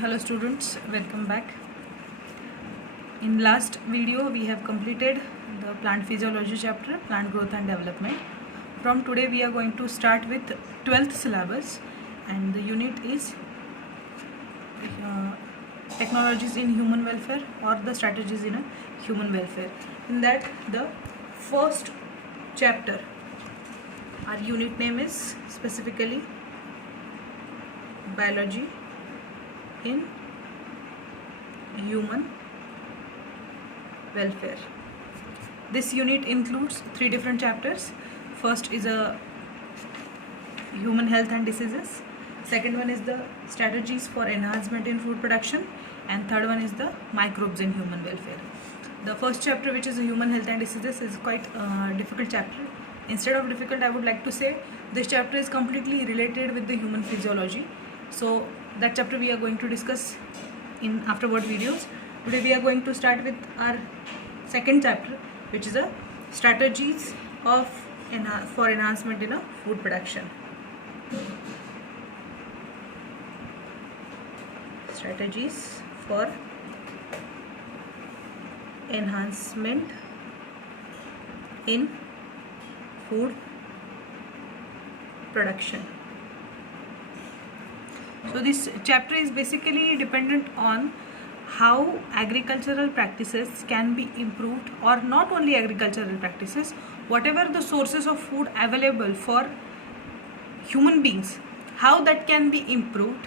Hello students, welcome back. In last video we have completed the plant physiology chapter, plant growth and development. From today we are going to start with 12th syllabus and the unit is technologies in human welfare or the strategies in a human welfare. In that the first chapter, our unit name is specifically biology in human welfare. This unit includes 3 different chapters. First is a human health and diseases, second one is the strategies for enhancement in food production, and third one is the microbes in human welfare. The first chapter, which is a human health and diseases, is quite a difficult chapter. Instead of difficult, I would like to say this chapter is completely related with the human physiology. So that chapter we are going to discuss in afterward videos. Today we are going to start with our second chapter, which is a strategies for enhancement in a food production. Strategies for enhancement in food production. So this chapter is basically dependent on how agricultural practices can be improved, or not only agricultural practices, whatever the sources of food available for human beings, how that can be improved,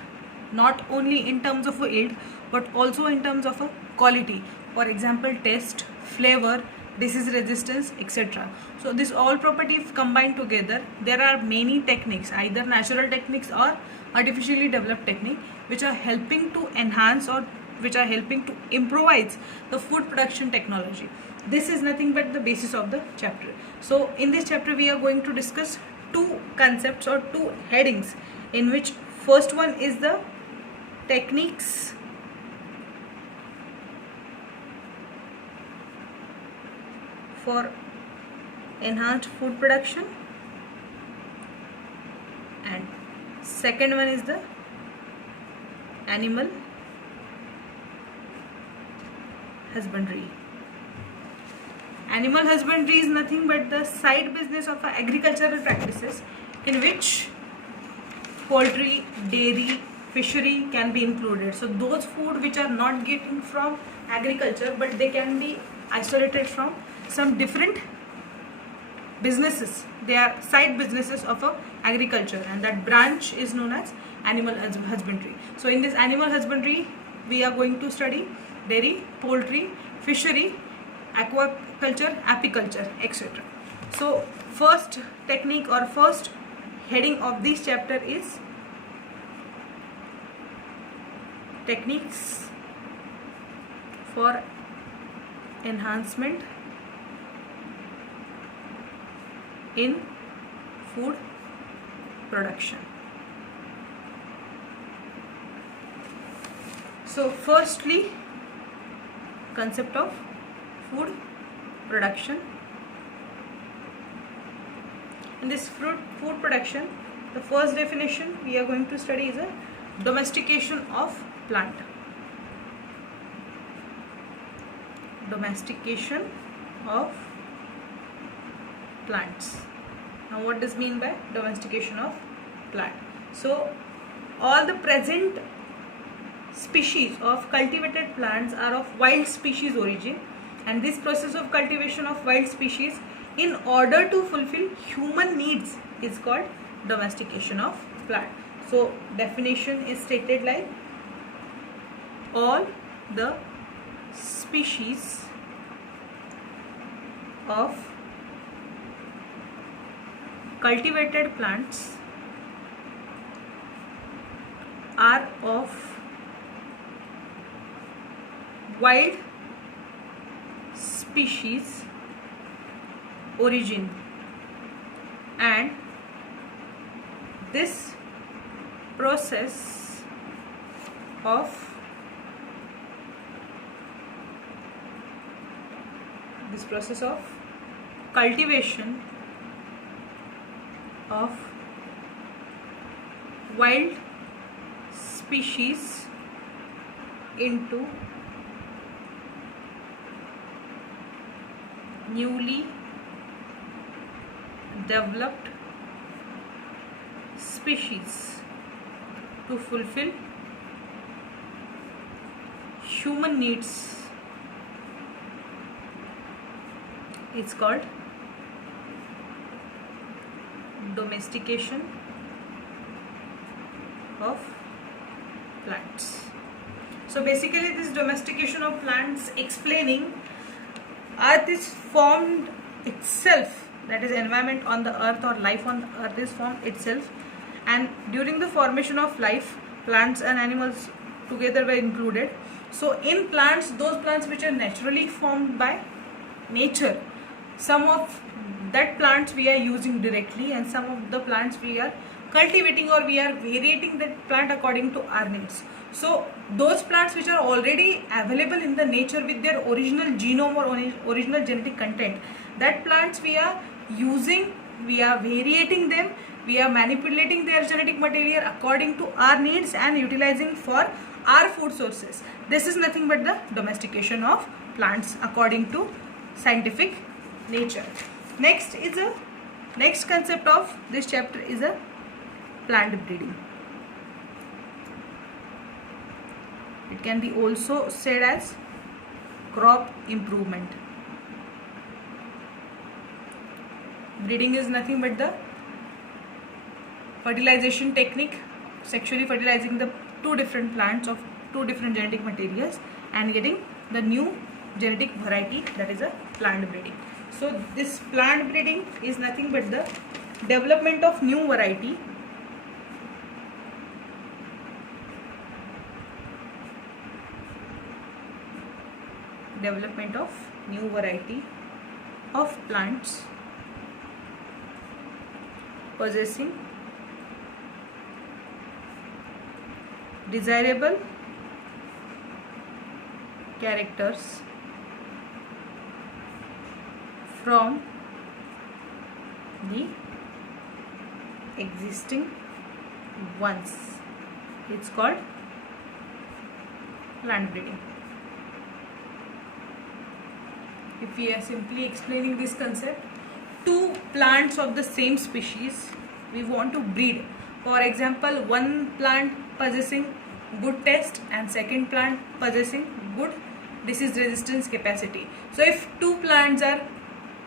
not only in terms of a yield but also in terms of a quality. For example, taste, flavor, disease resistance, etc. So this all properties combined together, there are many techniques, either natural techniques or artificially developed technique, which are helping to enhance or which are helping to improvise the food production technology. This is nothing but the basis of the chapter. So in this chapter we are going to discuss 2 concepts or 2 headings, in which first one is the techniques for enhanced food production, and second one is the animal husbandry. Animal husbandry is nothing but the side business of agricultural practices, in which poultry, dairy, fishery can be included. So those food which are not getting from agriculture, but they can be isolated from some different businesses. They are side businesses of agriculture, and that branch is known as animal husbandry. So in this animal husbandry we are going to study dairy, poultry, fishery, aquaculture, apiculture, etc. So first technique or first heading of this chapter is techniques for enhancement in food production. So firstly, concept of food production. In this food production, the first definition we are going to study is a domestication of plant. Domestication of plants. Now what does mean by domestication of plant? So all the present species of cultivated plants are of wild species origin, and this process of cultivation of wild species in order to fulfill human needs is called domestication of plant. So definition is stated like: all the species of cultivated plants are of wild species origin, and this process of cultivation of wild species into newly developed species to fulfill human needs is called domestication of plants. So basically this domestication of plants explaining earth is formed itself, that is environment on the earth or life on the earth is formed itself, and during the formation of life plants and animals together were included. So in plants, those plants which are naturally formed by nature, some of that plants we are using directly and some of the plants we are cultivating or we are variating that plant according to our needs. So those plants which are already available in the nature with their original genome or original genetic content, that plants we are using, we are variating them, we are manipulating their genetic material according to our needs and utilizing for our food sources. This is nothing but the domestication of plants according to scientific nature. Next concept of this chapter is a plant breeding. It can be also said as crop improvement. Breeding is nothing but the fertilization technique, sexually fertilizing the two different plants of two different genetic materials and getting the new genetic variety, that is a plant breeding. So this plant breeding is nothing but the development of new variety of plants possessing desirable characters from the existing ones. It's called plant breeding. If we are simply explaining this concept, two plants of the same species we want to breed. For example, one plant possessing good taste and second plant possessing good disease resistance capacity. So if two plants are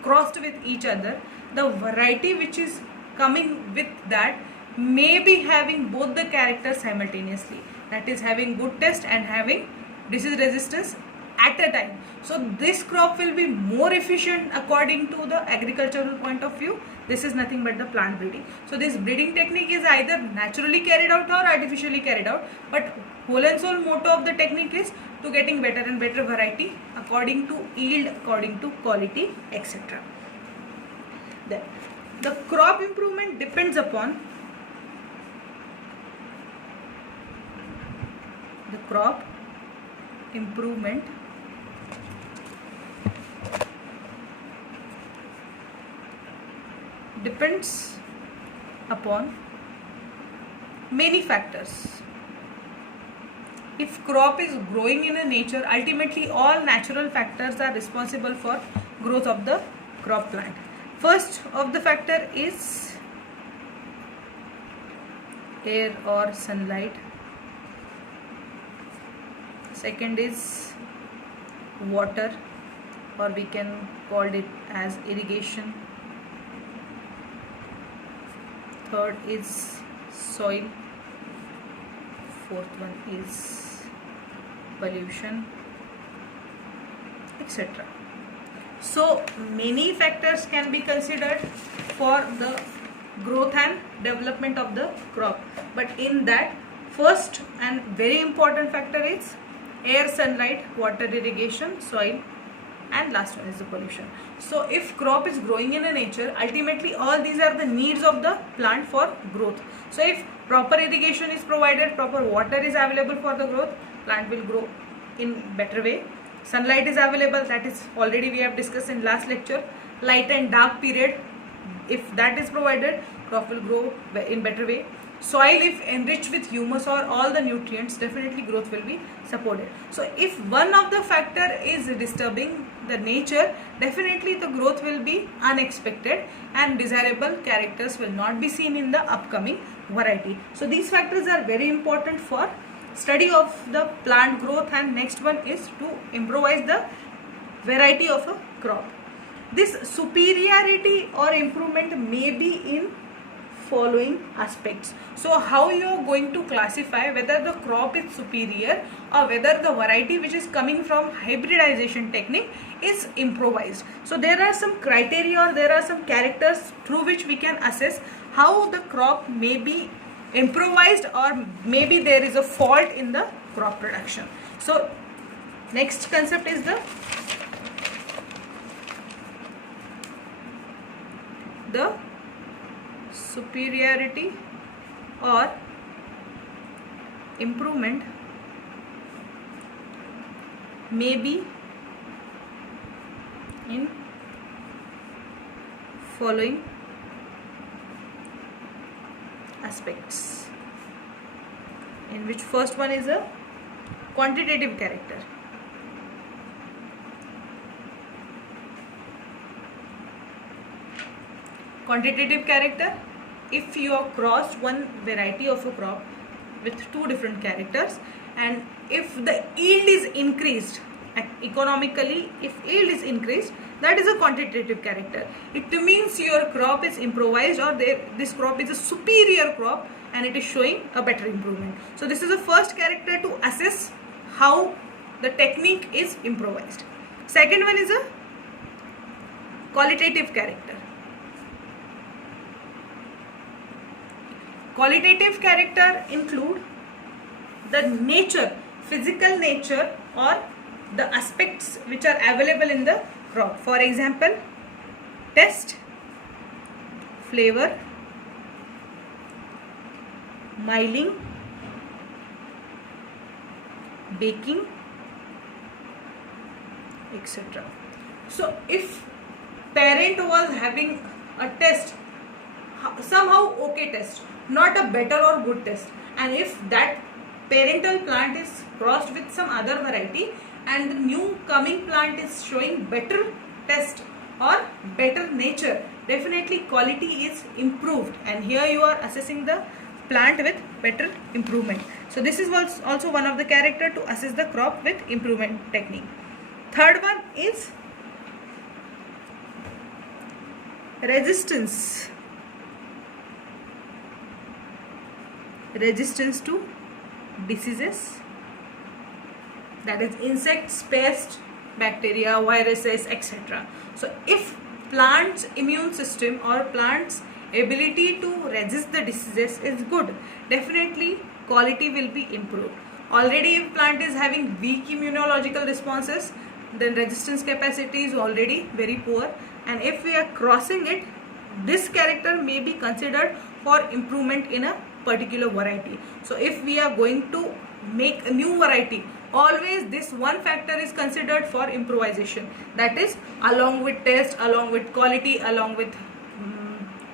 crossed with each other, the variety which is coming with that may be having both the characters simultaneously, that is having good taste and having disease resistance at a time. So this crop will be more efficient according to the agricultural point of view. This is nothing but the plant breeding. So this breeding technique is either naturally carried out or artificially carried out, but whole and sole motto of the technique is to getting better and better variety according to yield, according to quality, etc. The crop improvement depends upon many factors. If crop is growing in a nature, ultimately all natural factors are responsible for growth of the crop plant. First of the factor is air or sunlight. Second is water, or we can call it as irrigation. Third is soil. Fourth one is pollution, etc. So many factors can be considered for the growth and development of the crop, but in that first and very important factor is air, sunlight, water, irrigation, soil, and last one is the pollution. So if crop is growing in a nature, ultimately all these are the needs of the plant for growth. So if proper irrigation is provided, proper water is available for the growth, plant will grow in better way. Sunlight is available, that is already we have discussed in last lecture. Light and dark period, if that is provided, crop will grow in better way. Soil if enriched with humus or all the nutrients, definitely growth will be supported. So if one of the factor is disturbing the nature, definitely the growth will be unexpected and desirable characters will not be seen in the upcoming variety. So these factors are very important for study of the plant growth. And next one is to improvise the variety of a crop. This superiority or improvement may be in following aspects. So how you are going to classify whether the crop is superior or whether the variety which is coming from hybridization technique is improvised. So there are some criteria or there are some characters through which we can assess how the crop may be improvised or maybe there is a fault in the crop production. So next concept is the superiority or improvement may be in following aspects, in which first one is a quantitative character. Quantitative character, if you have crossed one variety of a crop with two different characters, and if the yield is increased economically, if yield is increased, that is a quantitative character. It means your crop is improvised or this crop is a superior crop and it is showing a better improvement. So this is the first character to assess how the technique is improvised. Second one is a qualitative character. Qualitative character include the nature, physical nature or the aspects which are available in the crop. For example, taste, flavor, miling, baking, etc. So if parent was having a test, somehow okay test, not a better or good test, and if that parental plant is crossed with some other variety and the new coming plant is showing better test or better nature, definitely quality is improved, and here you are assessing the plant with better improvement. So this is also one of the character to assess the crop with improvement technique. Third one is resistance to diseases, that is insects, pests, bacteria, viruses, etc. So if plant's immune system or plant's ability to resist the diseases is good, definitely quality will be improved. Already if plant is having weak immunological responses, then resistance capacity is already very poor, and if we are crossing it, this character may be considered for improvement in a particular variety. So if we are going to make a new variety, always this one factor is considered for improvisation, that is along with taste, along with quality, along with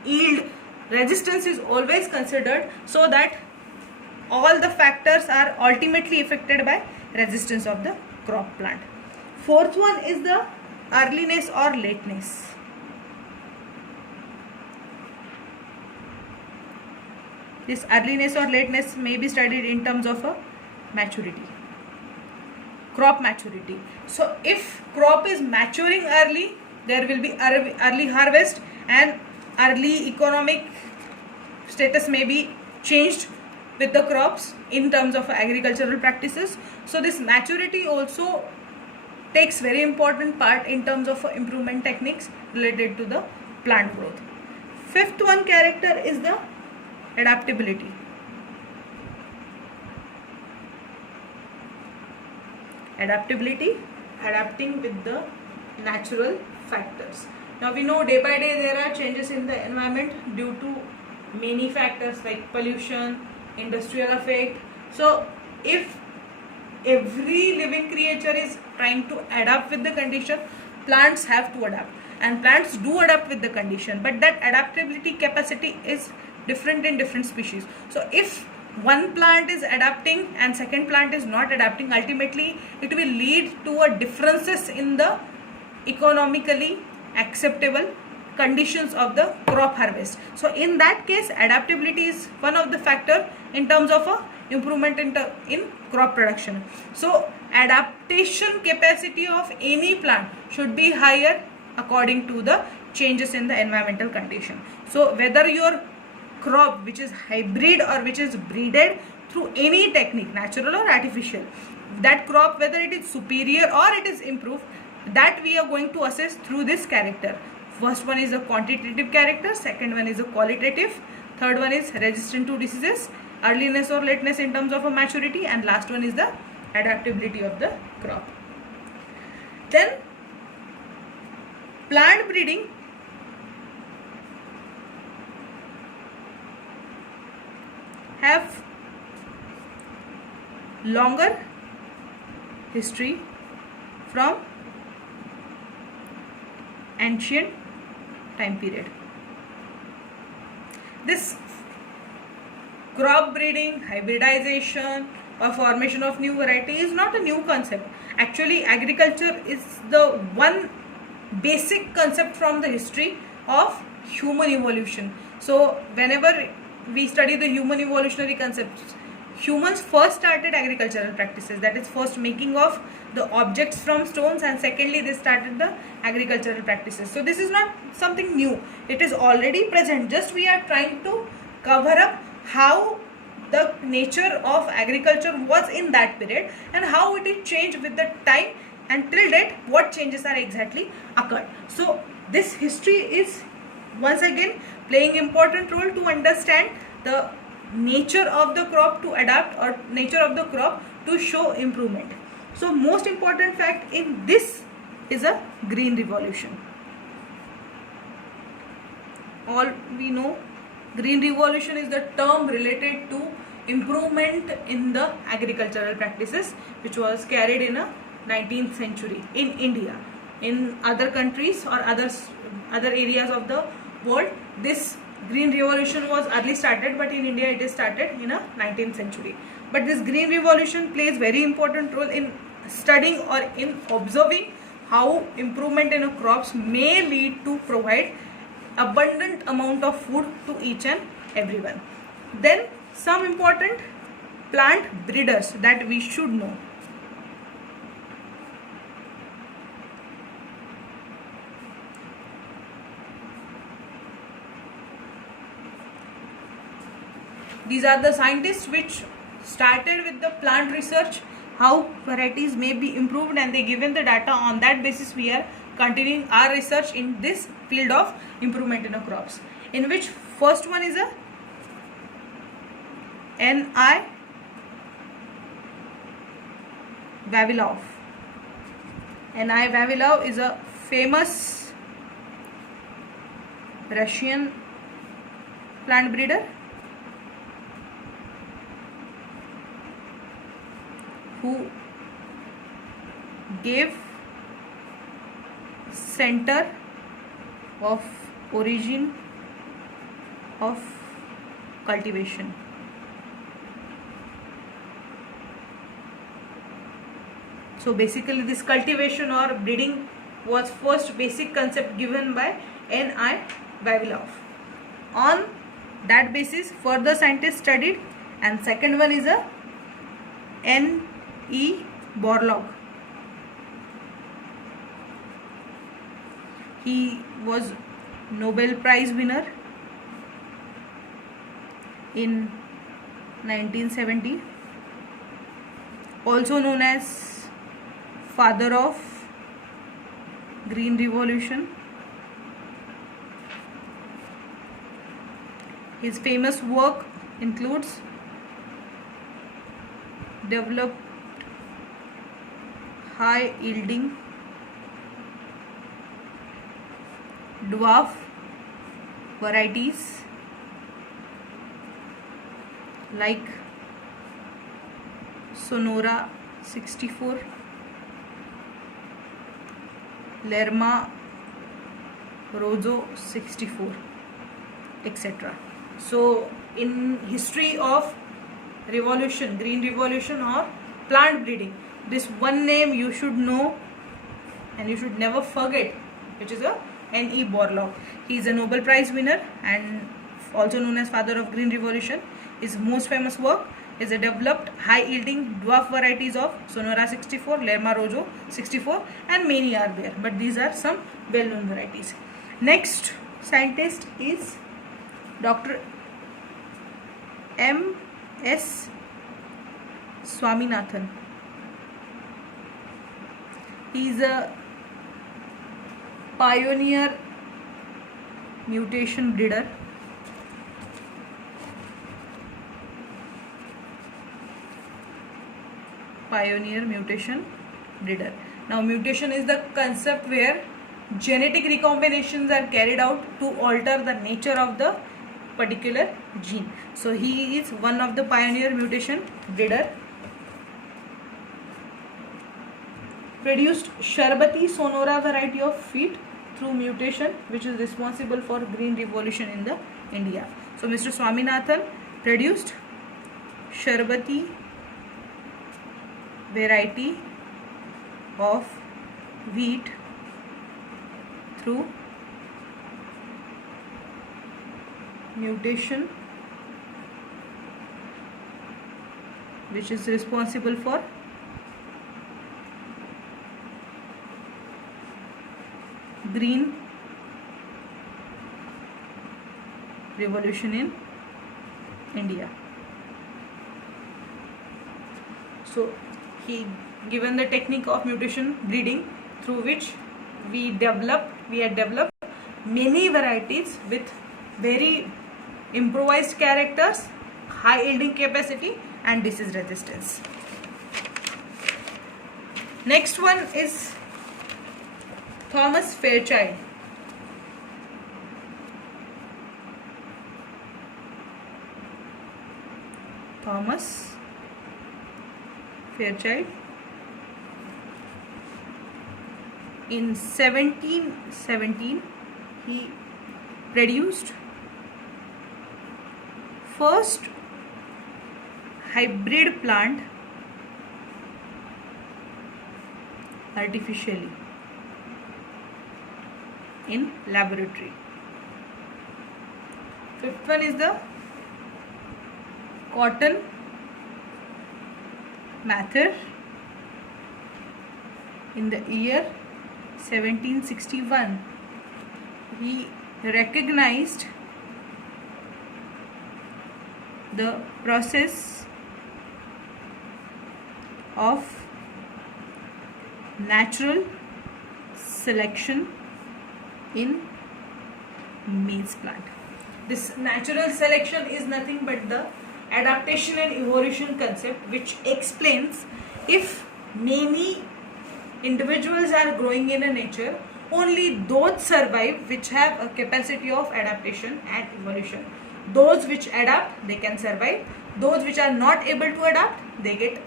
yield, resistance is always considered, so that all the factors are ultimately affected by resistance of the crop plant. Fourth one is the earliness or lateness. This earliness or lateness may be studied in terms of a maturity, crop maturity. So if crop is maturing early, there will be early harvest and early economic status may be changed with the crops in terms of agricultural practices. So this maturity also takes very important part in terms of improvement techniques related to the plant growth. Fifth one character is the adaptability. Adapting with the natural factors. Now we know day by day there are changes in the environment due to many factors like pollution, industrial effect. So if every living creature is trying to adapt with the condition, plants have to adapt. and plants do adapt with the condition, but that adaptability capacity is different in different species. So if one plant is adapting and second plant is not adapting, ultimately it will lead to a differences in the economically acceptable conditions of the crop harvest. So in that case, adaptability is one of the factor in terms of a improvement in crop production. So adaptation capacity of any plant should be higher according to the changes in the environmental condition. So whether your crop which is hybrid or which is breeded through any technique, natural or artificial, that crop whether it is superior or it is improved, that we are going to assess through this character. First one is a quantitative character, second one is a qualitative, third one is resistant to diseases, earliness or lateness in terms of a maturity, and last one is the adaptability of the crop. Then plant breeding have longer history from ancient time period. This crop breeding, hybridization or formation of new variety is not a new concept. Actually, agriculture is the one basic concept from the history of human evolution. So whenever we study the human evolutionary concepts, humans first started agricultural practices, that is first making of the objects from stones, and secondly they started the agricultural practices. So this is not something new, it is already present, just we are trying to cover up how the nature of agriculture was in that period and how it is changed with the time, and till date what changes are exactly occurred. So this history is once again playing important role to understand the nature of the crop to adapt or nature of the crop to show improvement. So most important fact in this is a green revolution. All we know, green revolution is the term related to improvement in the agricultural practices which was carried in a 19th century in India. In other countries or other areas of the world, this green revolution was early started, but in India it is started in a 19th century. But this green revolution plays very important role in studying or in observing how improvement in a crops may lead to provide abundant amount of food to each and everyone. Then some important plant breeders that we should know. These are the scientists which started with the plant research, how varieties may be improved, and they given the data. On that basis we are continuing our research in this field of improvement in crops, in which first one is a N.I. Vavilov. N.I. Vavilov is a famous Russian plant breeder who gave center of origin of cultivation. So basically this cultivation or breeding was first basic concept given by N.I. Vavilov. On that basis further scientists studied, and second one is a N.E. Borlaug. He was Nobel Prize winner in 1970, also known as father of Green Revolution. His famous work includes developed high yielding dwarf varieties like Sonora 64, Lerma Rozo 64, etc. So in history of revolution, green revolution or plant breeding, this one name you should know and you should never forget, which is a N.E. Borlaug. He is a Nobel Prize winner and also known as father of green revolution. His most famous work is a developed high yielding dwarf varieties of Sonora 64, Lerma Rozo 64, and many are there, but these are some well known varieties. Next scientist is Dr. M.S. Swaminathan. He is a pioneer mutation breeder. Pioneer mutation breeder. Now mutation is the concept where genetic recombinations are carried out to alter the nature of the particular gene. So he is one of the pioneer mutation breeder. Produced Sharbati Sonora variety of wheat through mutation, which is responsible for green revolution in the India. So Mr. Swaminathan produced Sharbati variety of wheat through mutation, which is responsible for green revolution in India. So he given the technique of mutation breeding through which we had developed many varieties with very improvised characters, high yielding capacity and disease resistance. Next one is Thomas Fairchild. Thomas Fairchild. In 1717, he produced first hybrid plant artificially in laboratory. Fifth one is the cotton Mather. In the year 1761, he recognized the process of natural selection in maize plant. This natural selection is nothing but the adaptation and evolution concept, which explains if many individuals are growing in a nature, only those survive which have a capacity of adaptation and evolution. Those which adapt, they can survive. Those which are not able to adapt, they get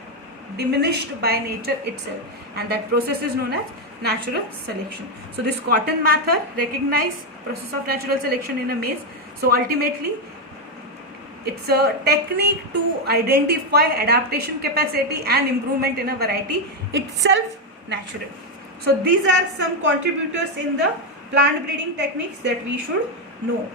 diminished by nature itself, and that process is known as natural selection. So this cotton Mather recognized process of natural selection in a maize. So ultimately it's a technique to identify adaptation capacity and improvement in a variety itself natural. So these are some contributors in the plant breeding techniques that we should know.